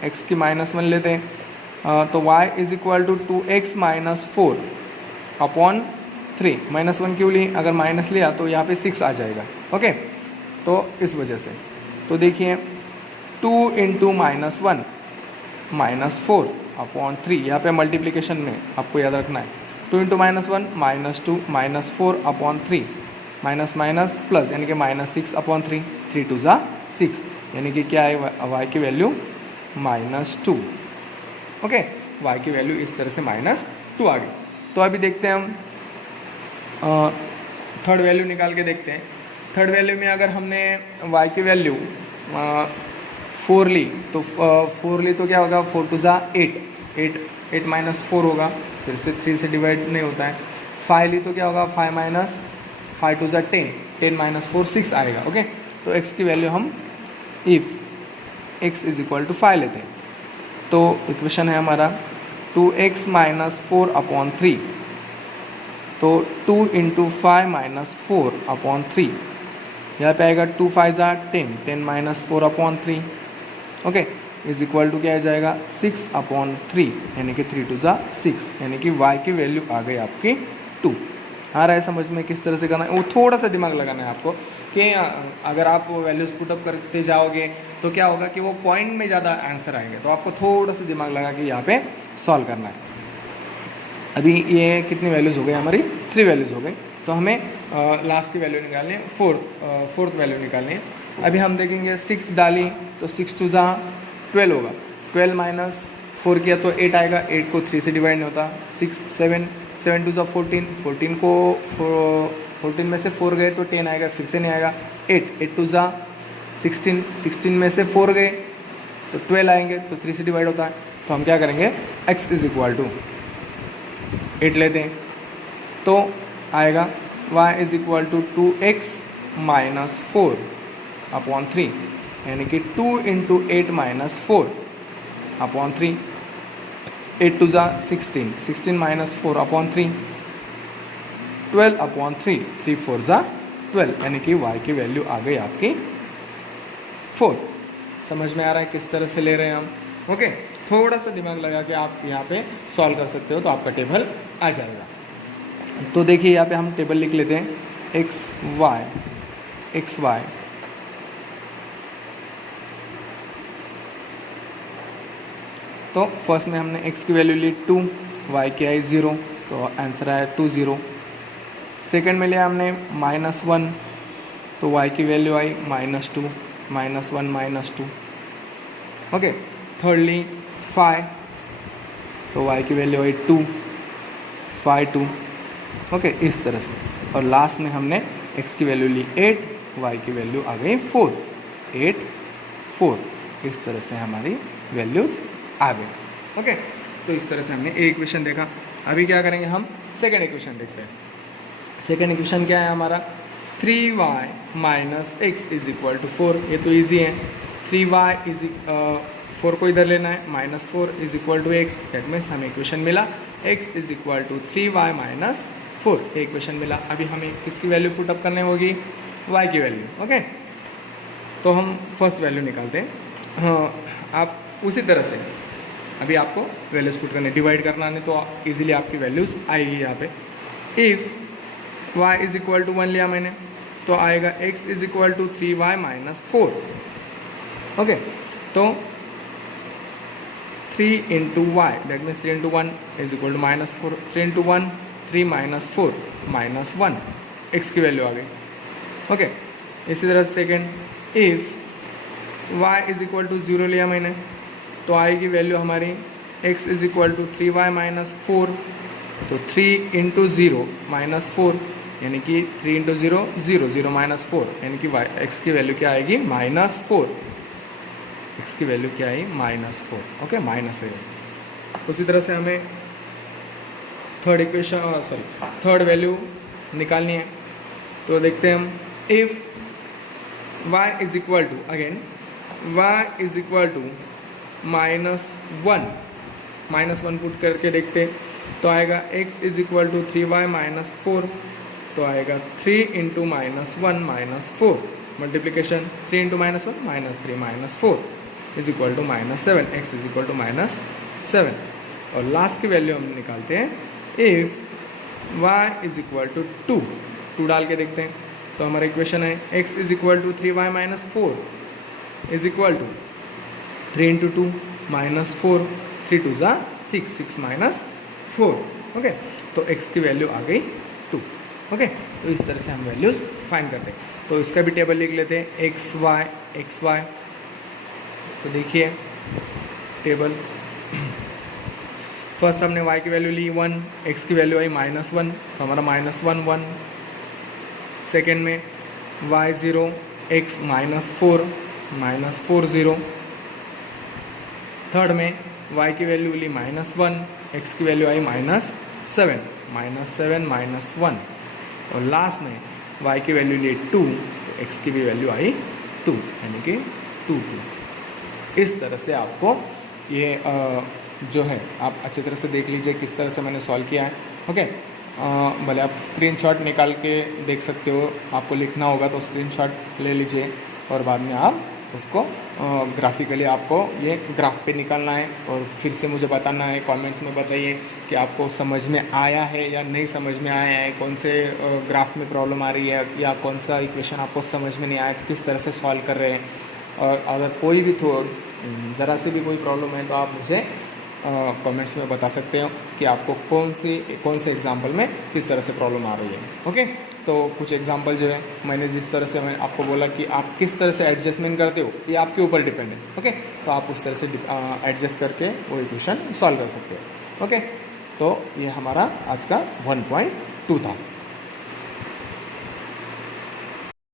x की -1 लेते हैं। तो y is equal to 2x minus 4/3, -1 क्यों ली, अगर माइनस लिया तो यहाँ पे 6 आ जाएगा। ओके, तो इस वजह से, तो देखिए 2 इंटू -1 -4/3, यहाँ पे मल्टीप्लिकेशन में आपको याद रखना है। 2 इंटू -1 -2 -4/3, माइनस माइनस प्लस, यानी कि -6/3, 3 2 ज़ा 6, यानी कि क्या है y की वैल्यू -2। ओके, y की वैल्यू इस तरह से -2 आ गई। तो अभी देखते हैं हम थर्ड वैल्यू निकाल के देखते हैं। थर्ड वैल्यू में अगर हमने y की वैल्यू 4 ली तो 4 ली तो क्या होगा 4 2 ज़ा 8 माइनस 4 होगा, फिर से 3 से डिवाइड नहीं होता है। 5 ली तो क्या होगा 5 माइनस 5 2 ज़ा 10 माइनस 4 6 आएगा। ओके, तो x की वैल्यू हम if x is equal to 5 लेते हैं, तो इक्वेशन है हमारा 2x माइनस 4/3, तो 2 इंटू 5 माइनस 4/3, यहाँ पे आएगा 2 5 ज़ा 10 minus 4/3, okay, is equal to क्या आ जाएगा 6/3, यानी कि 3 2 ज़ा 6, यानी कि y की वैल्यू आ गई आपकी 2। आ रहा है समझ में किस तरह से करना है, वो थोड़ा सा दिमाग लगाना है आपको कि अगर आप वैल्यूज पुटअप करते जाओगे तो क्या होगा कि वो पॉइंट में ज़्यादा आंसर आएंगे, तो आपको थोड़ा सा दिमाग लगा के यहाँ पे सॉल्व करना है। अभी ये कितनी वैल्यूज़ हो गई हमारी 3 वैल्यूज़ हो गई, तो हमें लास्ट की वैल्यू निकालनी है, फोर्थ वैल्यू निकालनी है। अभी हम देखेंगे 6 डाली तो 6 2 ज़ा 12 होगा, 12 माइनस 4 किया तो 8 आएगा, 8 को 3 से डिवाइड नहीं होता। 6 7 2 ज़ा 14, 14 को 14 में से 4 गए तो 10 आएगा, फिर से नहीं आएगा। 8 2 ज़ा 16 में से 4 गए तो 12 आएंगे, तो 3 से डिवाइड होता है, तो हम क्या करेंगे x इज इक्वल टू 8 लेते हैं, तो आएगा y is equal to 2x minus 4 upon 3, यानी कि 2 इंटू 8 माइनस 4 अपॉन 3, 8 टू ज़ा 16, 16 माइनस 4 अपॉन 3, 12 अपॉन 3, 3 4 ज़ा 12, यानी कि y की वैल्यू आ गई आपकी 4। समझ में आ रहा है किस तरह से ले रहे हैं हम? ओके, थोड़ा सा दिमाग लगा के आप यहाँ पे सॉल्व कर सकते हो, तो आपका टेबल आ जाएगा। तो देखिए यहाँ पे हम टेबल लिख लेते हैं, एक्स वाई तो फर्स्ट में हमने x की वैल्यू ली 2, y की आई 0, तो आंसर आया 2 0। सेकेंड में लिया हमने -1, तो y की वैल्यू आई -2, -1 -2। ओके, थर्डली 5, तो y की वैल्यू आई 2, 5 2। ओके, इस तरह से। और लास्ट में हमने x की वैल्यू ली 8, y की वैल्यू आ गई 4, 8 4। इस तरह से हमारी वैल्यूज़ आ गई। ओके, तो इस तरह से हमने एक इक्वेशन देखा। अभी क्या करेंगे हम, सेकेंड इक्वेशन देखते हैं। सेकेंड इक्वेशन क्या है हमारा, 3y minus x is equal to 4। ये तो इजी है, 3y इज 4 को इधर लेना है, -4 is equal to x, that means हमें इक्वेशन मिला x is equal to 3y minus 4, ये इक्वेशन मिला। अभी हमें किसकी वैल्यू पुटअप करनी होगी, y की वैल्यू। ओके, तो हम फर्स्ट वैल्यू निकालते हैं। हाँ, आप उसी तरह से अभी आपको वैल्यूज पुट करने, डिवाइड करना नहीं, तो इजीली आपकी वैल्यूज आएगी यहाँ पे। If y is equal to 1 लिया मैंने, तो आएगा x is equal to 3y minus 4। Okay, तो 3 into y, that means 3 into 1 is equal to -4, 3 into 1 3 minus 4 -1, x की वैल्यू आ गई। ओके, इसी तरह second, if y is equal to 0 लिया मैंने, तो i की वैल्यू हमारी x is equal to 3y minus 4, तो 3 इंटू 0 माइनस 4, यानी कि 3 इंटू 0 0 0 माइनस 4, यानी कि x की वैल्यू क्या आएगी -4, x की वैल्यू क्या आई -4। ओके, माइनस है। उसी तरह से हमें थर्ड इक्वेशन थर्ड वैल्यू निकालनी है, तो देखते हैं हम। If y is equal to, again y is equal to -1 put करके देखते हैं, तो आएगा x is equal to 3y minus 4, तो आएगा 3 into -1 minus 4, multiplication 3 into -1 -3 minus 4 is equal to -7, x is equal to -7। और लास्ट की वैल्यू हम निकालते हैं, if y is equal to 2 डाल के देखते हैं, तो हमारा इक्वेशन है x is equal to 3y minus 4 is equal to 3 into 2 minus 4, 3 2 ज़ा 6, 6 माइनस 4। ओके, तो x की वैल्यू आ गई 2। ओके, तो इस तरह से हम वैल्यूज़ फाइंड करते हैं। तो इसका भी टेबल लिख लेते हैं, एक्स वाई। तो देखिए टेबल, फर्स्ट हमने y की वैल्यू ली 1, x की वैल्यू आई -1, तो हमारा -1 1। सेकेंड में y 0, x -4 -4 0। थर्ड में y की वैल्यू ली -1, x की वैल्यू आई -7 -1। और लास्ट में y की वैल्यू ली 2, तो x की भी वैल्यू आई 2, यानी कि 2 2। इस तरह से आपको ये जो है आप अच्छी तरह से देख लीजिए किस तरह से मैंने सॉल्व किया है। ओके, भले आप स्क्रीनशॉट निकाल के देख सकते हो, आपको लिखना होगा तो स्क्रीनशॉट ले लीजिए और बाद में आप उसको ग्राफिकली आपको ये ग्राफ पे निकालना है और फिर से मुझे बताना है, कमेंट्स में बताइए कि आपको समझ में आया है या नहीं समझ में आया है, कौन से ग्राफ में प्रॉब्लम आ रही है या कौन सा इक्वेशन आपको समझ में नहीं आया, किस तरह से सॉल्व कर रहे हैं। और अगर कोई भी ज़रा से भी कोई प्रॉब्लम है तो आप मुझे कमेंट्स में बता सकते हो कि आपको कौन से एग्जाम्पल में किस तरह से प्रॉब्लम आ रही है। ओके, तो कुछ एग्जाम्पल जो है मैंने जिस तरह से मैंने आपको बोला कि आप किस तरह से एडजस्टमेंट करते हो ये आपके ऊपर डिपेंड है। ओके, तो आप उस तरह से एडजस्ट करके वो इक्वेशन सॉल्व कर सकते हो। ओके, तो ये हमारा आज का 1.2 था।